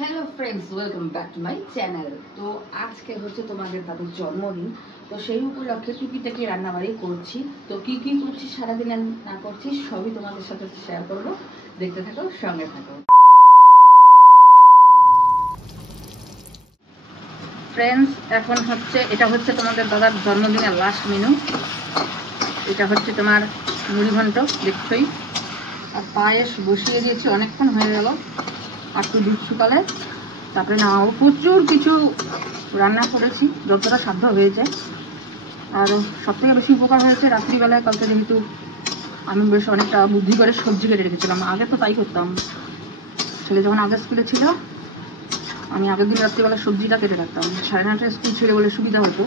Hello friends, welcome back to my channel. তো আজকে হচ্ছে তোমাদের তাদের জন্মদিন, তো সেই উপলক্ষে টুকিটাকি রান্নাবাড়ি করছি। তো কি কি করছি সারাদিন না করছি সবই তোমাদের সাথে শেয়ার করবো। দেখতে থাকো, সঙ্গে থাকো। ফ্রেন্ডস, এখন হচ্ছে এটা হচ্ছে তোমাদের দাদার জন্মদিনের লাস্ট মেনু। এটা হচ্ছে তোমার মুড়ি ঘন্ট, দেখছোই। আর পায়েস বসিয়ে দিয়েছি, অনেকক্ষণ হয়ে গেল, আর একটু দুধ শুকালে তারপরে নাও। প্রচুর কিছু রান্না করেছি, যতটা সাধ্য হয়েছে। আর সবথেকে বেশি উপকার হয়েছে রাত্রিবেলায়। কালকে যেহেতু আমি বেশ অনেকটা বুদ্ধি করে সবজি কেটে রেখেছিলাম, আগে তো তাই করতাম। ছেলে যখন আগে স্কুলে ছিল, আমি আগের দিন রাত্রিবেলা সবজিটা কেটে রাখতাম। 9:30টায় স্কুল ছেড়ে বলে সুবিধা হতো,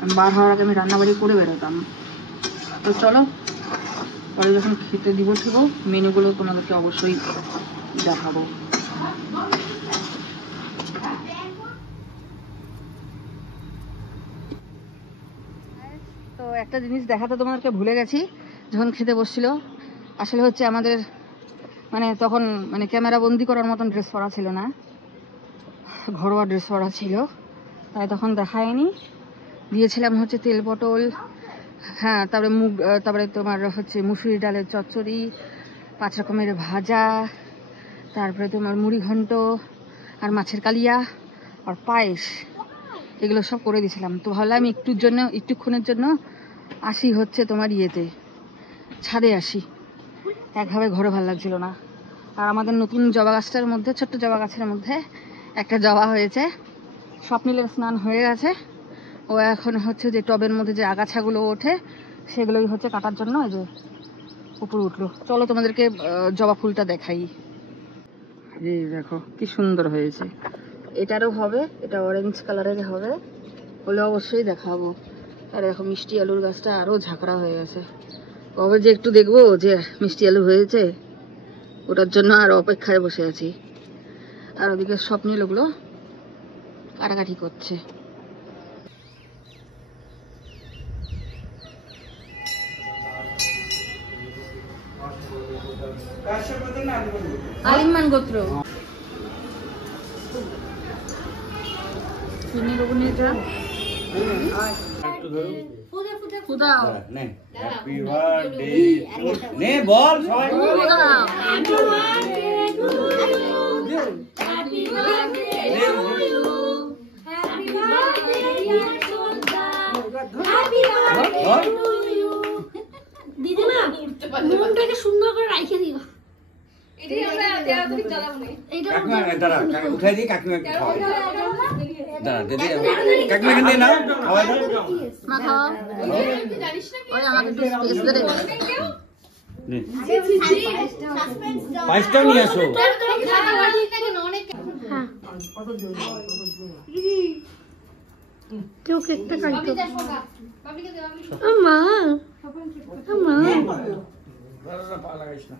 আমি বার হওয়ার আগে আমি রান্নাবাড়ি করে বেরোতাম। তো চলো, পরে যখন খেতে দিব মেনুগুলো তোমাদেরকে অবশ্যই দেখাবো। তো একটা জিনিস দেখাতে তোমাদেরকে ভুলে গেছি, যখন খেতে বসছিল। আসলে হচ্ছে আমাদের তখন ক্যামেরা বন্দি করার মতন ড্রেস পরা ছিল না, ঘরোয়া ড্রেস পরা ছিল, তাই তখন দেখায়নি। দিয়েছিলাম হচ্ছে তেল পটল, হ্যাঁ, তারপরে মুগ, তারপরে তোমার হচ্ছে মুসুরি ডালের চচ্চড়ি, 5 রকমের ভাজা, তারপরে তোমার মুড়ি ঘন্ট, আর মাছের কালিয়া, আর পায়েস, এগুলো সব করে দিয়েছিলাম। তো ভাবলাম একটুক্ষণের জন্য আসি হচ্ছে তোমার ইয়েতে, ছাদে আসি। একভাবে ঘরে ভালো লাগছিল না। আর আমাদের নতুন জবা গাছটার মধ্যে, ছোট্ট জবা গাছের মধ্যে একটা জবা হয়েছে। স্বপ্নিলের স্নান হয়ে গেছে, ও এখন হচ্ছে যে টবের মধ্যে যে আগাছাগুলো ওঠে সেগুলোই হচ্ছে কাটার জন্য এই যে উপরে উঠলো। চলো তোমাদেরকে জবা ফুলটা দেখাই। এই দেখো কি সুন্দর হয়েছে। এটারও হবে, এটা অরেঞ্জ কালারের হবে, হলে অবশ্যই দেখাবো। আর দেখো মিষ্টি আলুর গাছটা আরও ঝাঁকড়া হয়ে গেছে। কবে যে একটু দেখবো যে মিষ্টি আলু হয়েছে, ওটার জন্য আর অপেক্ষায় বসে আছি। আর ওদিকে স্বপ্নিল ওগুলো কাটাকাটি করছে। আলিমান গোত্র দিদিমা, মনটাকে সুন্দর করে রাখে দিও। উঠাই দিই কাকিমা দাঁড়া দেবে কাকিমা দিয়ে নাও খাওয়া পাঁচটাও নিয়ে আসো। কেউ কেকটা কাটতো। মা, মা, পা লাগাইস না।